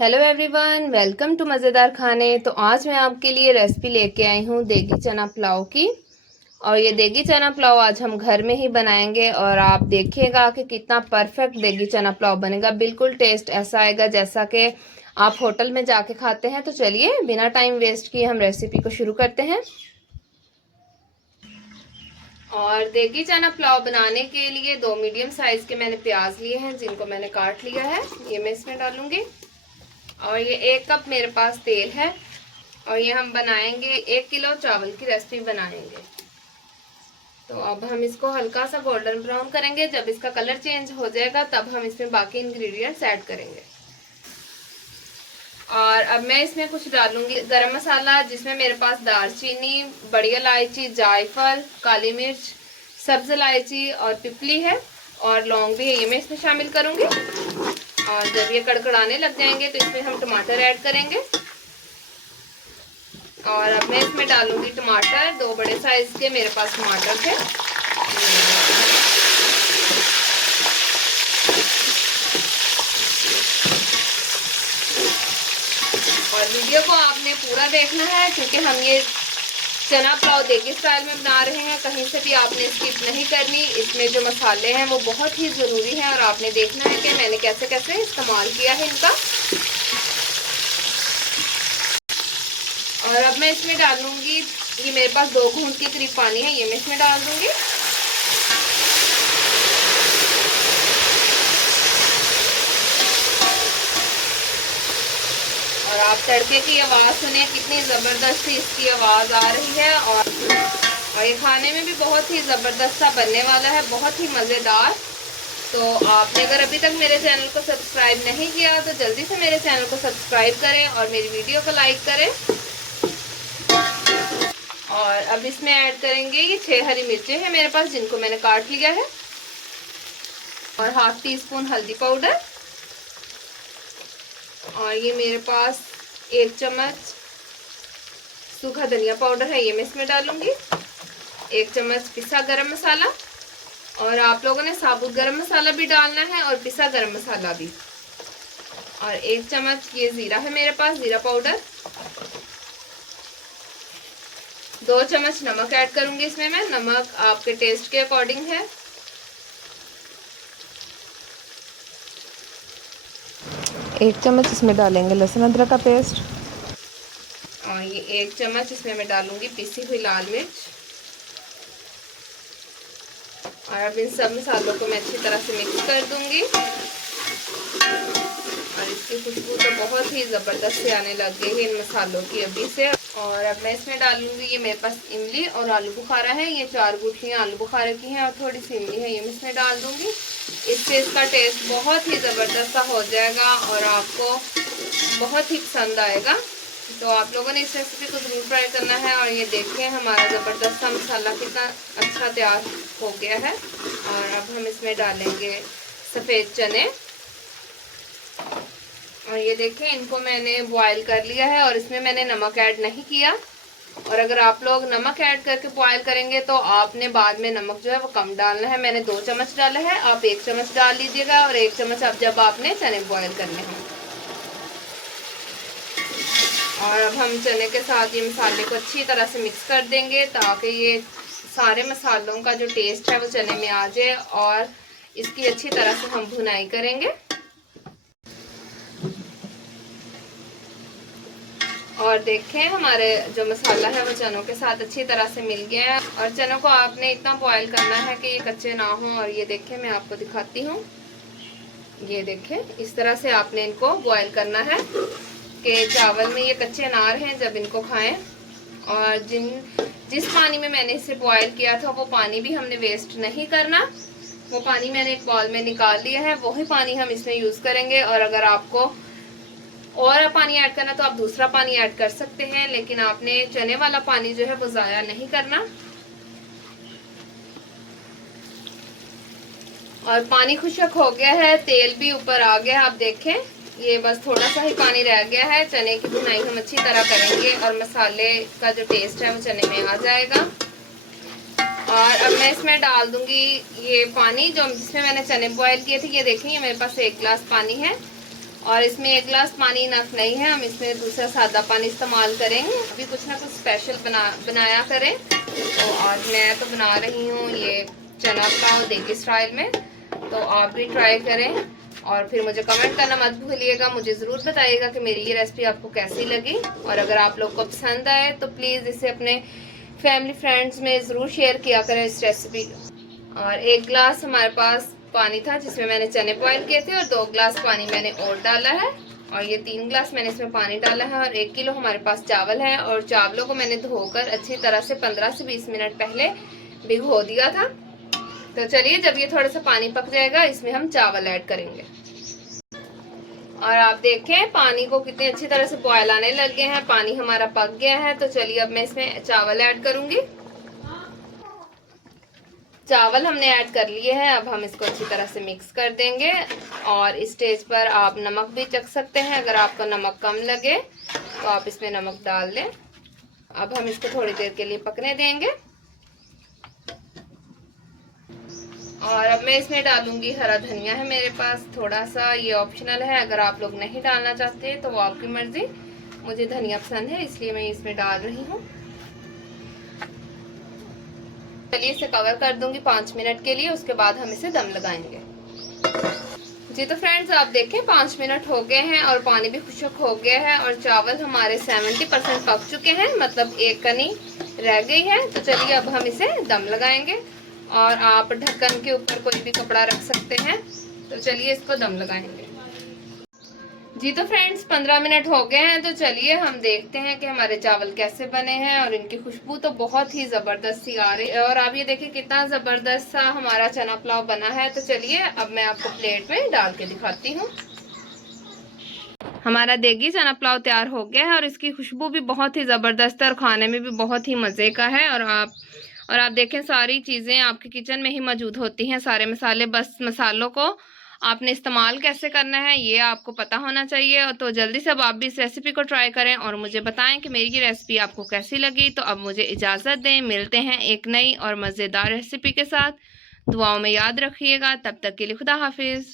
Hello everyone, welcome to मज़ेदार खाने। तो आज मैं आपके लिए रेसिपी लेके आई हूँ देगी चना पुलाव की। और ये देगी चना पुलाव आज हम घर में ही बनाएंगे और आप देखिएगा कि कितना परफेक्ट देगी चना पुलाव बनेगा। बिल्कुल टेस्ट ऐसा आएगा जैसा कि आप होटल में जाके खाते हैं। तो चलिए बिना टाइम वेस्ट किए हम रेसिपी को शुरू करते हैं। और देगी चना पुलाव बनाने के लिए 2 मीडियम साइज के मैंने प्याज लिए हैं, जिनको मैंने काट लिया है। ये मैं इसमें डालूंगी। और ये 1 कप मेरे पास तेल है। और ये हम बनाएंगे 1 किलो चावल की रेसिपी बनाएंगे। तो अब हम इसको हल्का सा गोल्डन ब्राउन करेंगे। जब इसका कलर चेंज हो जाएगा तब हम इसमें बाकी इंग्रेडिएंट्स ऐड करेंगे। और अब मैं इसमें कुछ डालूंगी गरम मसाला, जिसमें मेरे पास दालचीनी, बड़ी इलायची, जायफल, काली मिर्च, सब्ज इलायची और पिपली है और लौंग भी है। ये मैं इसमें शामिल करूंगी। और जब ये कड़कड़ाने लग जाएंगे तो इसमें हम टमाटर ऐड करेंगे। और अब मैं इसमें डालूंगी टमाटर। 2 बड़े साइज के मेरे पास टमाटर थे। और वीडियो को आपने पूरा देखना है, क्योंकि हम ये चना पुलाव देगी स्टाइल में बना रहे हैं। कहीं से भी आपने स्किप नहीं करनी। इसमें जो मसाले हैं वो बहुत ही ज़रूरी हैं और आपने देखना है कि मैंने कैसे कैसे इस्तेमाल किया है इनका। और अब मैं इसमें डालूंगी, ये मेरे पास 2 घूंट के करीब पानी है, ये मैं इसमें डाल दूंगी। और आप तड़के की आवाज़ सुने, कितनी ज़बरदस्त इसकी आवाज़ आ रही है। और ये खाने में भी बहुत ही ज़बरदस्त सा बनने वाला है, बहुत ही मज़ेदार। तो आपने अगर अभी तक मेरे चैनल को सब्सक्राइब नहीं किया तो जल्दी से मेरे चैनल को सब्सक्राइब करें और मेरी वीडियो को लाइक करें। और अब इसमें ऐड करेंगे ये 6 हरी मिर्चें हैं मेरे पास, जिनको मैंने काट लिया है। और ½ टीस्पून हल्दी पाउडर। और ये मेरे पास 1 चम्मच सूखा धनिया पाउडर है, ये मैं इसमें डालूंगी। 1 चम्मच पिसा गरम मसाला। और आप लोगों ने साबुत गरम मसाला भी डालना है और पिसा गरम मसाला भी। और 1 चम्मच ये ज़ीरा है मेरे पास, ज़ीरा पाउडर। 2 चम्मच नमक ऐड करूंगी इसमें मैं। नमक आपके टेस्ट के अकॉर्डिंग है। 1 चम्मच इसमें डालेंगे लहसुन अदरक का पेस्ट। और ये 1 चम्मच इसमें मैं डालूंगी पिसी हुई लाल मिर्च। और अब इन सब मसालों को मैं अच्छी तरह से मिक्स कर दूंगी। और इसकी खुशबू तो बहुत ही ज़बरदस्त से आने लग गई है इन मसालों की अभी से। और अब मैं इसमें डालूंगी, ये मेरे पास इमली और आलू बुखारा है। ये 4 गुठलियाँ आलू बुखारे की हैं और थोड़ी सी इमली है, ये मैं इसमें डाल दूंगी। इससे इसका टेस्ट बहुत ही ज़बरदस्त सा हो जाएगा और आपको बहुत ही पसंद आएगा। तो आप लोगों ने इस रेसिपी को ज़रूर ट्राई करना है। और ये देखिए हमारा ज़बरदस्त सा मसाला कितना अच्छा तैयार हो गया है। और अब हम इसमें डालेंगे सफ़ेद चने। और ये देखें, इनको मैंने बॉयल कर लिया है और इसमें मैंने नमक ऐड नहीं किया। और अगर आप लोग नमक ऐड करके बॉयल करेंगे तो आपने बाद में नमक जो है वो कम डालना है। मैंने 2 चम्मच डाला है, आप 1 चम्मच डाल लीजिएगा। और 1 चम्मच अब जब आपने चने बॉयल करने हैं। और अब हम चने के साथ ये मसाले को अच्छी तरह से मिक्स कर देंगे, ताकि ये सारे मसालों का जो टेस्ट है वो चने में आ जाए। और इसकी अच्छी तरह से हम भुनाई करेंगे। और देखें हमारे जो मसाला है वो चनों के साथ अच्छी तरह से मिल गया है। और चनों को आपने इतना बॉयल करना है कि ये कच्चे ना हो। और ये देखें, मैं आपको दिखाती हूँ। ये देखें, इस तरह से आपने इनको बॉयल करना है कि चावल में ये कच्चे ना रहें जब इनको खाएं। और जिस पानी में मैंने इसे बॉयल किया था वो पानी भी हमने वेस्ट नहीं करना। वो पानी मैंने एक बाउल में निकाल लिया है, वही पानी हम इसमें यूज़ करेंगे। और अगर आपको और पानी ऐड करना तो आप दूसरा पानी ऐड कर सकते हैं, लेकिन आपने चने वाला पानी जो है वो ज़ाया नहीं करना। और पानी खुशक हो गया है, तेल भी ऊपर आ गया है। आप देखें, ये बस थोड़ा सा ही पानी रह गया है। चने की भुनाई हम अच्छी तरह करेंगे और मसाले का जो टेस्ट है वो चने में आ जाएगा। और अब मैं इसमें डाल दूंगी ये पानी जिसमें मैंने चने बॉयल किए थे। ये देखें, ये मेरे पास 1 गिलास पानी है। और इसमें 1 गिलास पानी इनफ नहीं है, हम इसमें दूसरा सादा पानी इस्तेमाल करेंगे। अभी कुछ ना कुछ स्पेशल बनाया करें। तो आज मैं तो बना रही हूँ ये चना पुलाव देगी स्टाइल में, तो आप भी ट्राई करें और फिर मुझे कमेंट करना मत भूलिएगा। मुझे ज़रूर बताइएगा कि मेरी ये रेसिपी आपको कैसी लगी, और अगर आप लोग को पसंद आए तो प्लीज़ इसे अपने फैमिली फ्रेंड्स में ज़रूर शेयर किया करें इस रेसिपी। और 1 गिलास हमारे पास पानी था जिसमें मैंने चने बॉयल किए थे, और 2 गिलास पानी मैंने और डाला है, और ये 3 गिलास मैंने इसमें पानी डाला है। और 1 किलो हमारे पास चावल है, और चावलों को मैंने धोकर अच्छी तरह से 15 से 20 मिनट पहले भिगो दिया था। तो चलिए, जब ये थोड़ा सा पानी पक जाएगा इसमें हम चावल ऐड करेंगे। और आप देखें पानी को कितनी अच्छी तरह से बॉयल आने लग गए हैं, पानी हमारा पक गया है। तो चलिए अब मैं इसमें चावल ऐड करूंगी। चावल हमने ऐड कर लिए हैं, अब हम इसको अच्छी तरह से मिक्स कर देंगे। और इस स्टेज पर आप नमक भी चख सकते हैं, अगर आपको नमक कम लगे तो आप इसमें नमक डाल दें। अब हम इसको थोड़ी देर के लिए पकने देंगे। और अब मैं इसमें डालूंगी हरा धनिया है मेरे पास थोड़ा सा, ये ऑप्शनल है, अगर आप लोग नहीं डालना चाहते तो वो आपकी मर्जी। मुझे धनिया पसंद है इसलिए मैं इसमें डाल रही हूँ। चलिए इसे कवर कर दूंगी 5 मिनट के लिए, उसके बाद हम इसे दम लगाएंगे। जी तो फ्रेंड्स आप देखें 5 मिनट हो गए हैं और पानी भी खुश्क हो गया है, और चावल हमारे 70% पक चुके हैं, मतलब एक कनी रह गई है। तो चलिए अब हम इसे दम लगाएंगे, और आप ढक्कन के ऊपर कोई भी कपड़ा रख सकते हैं। तो चलिए इसको दम लगाएंगे। जी तो फ्रेंड्स 15 मिनट हो गए हैं, तो चलिए हम देखते हैं कि हमारे चावल कैसे बने हैं। और इनकी खुशबू तो बहुत ही ज़बरदस्त सी आ रही है, और आप ये देखिए कितना ज़बरदस्त सा हमारा चना पुलाव बना है। तो चलिए अब मैं आपको प्लेट में डाल के दिखाती हूँ। हमारा देगी चना पुलाव तैयार हो गया है, और इसकी खुशबू भी बहुत ही ज़बरदस्त है और खाने में भी बहुत ही मज़े का है। और आप देखें सारी चीज़ें आपके किचन में ही मौजूद होती हैं, सारे मसाले। बस मसालों को आपने इस्तेमाल कैसे करना है ये आपको पता होना चाहिए। तो जल्दी से अब आप भी इस रेसिपी को ट्राई करें और मुझे बताएं कि मेरी ये रेसिपी आपको कैसी लगी। तो अब मुझे इजाज़त दें, मिलते हैं एक नई और मज़ेदार रेसिपी के साथ। दुआओं में याद रखिएगा, तब तक के लिए खुदा हाफिज़।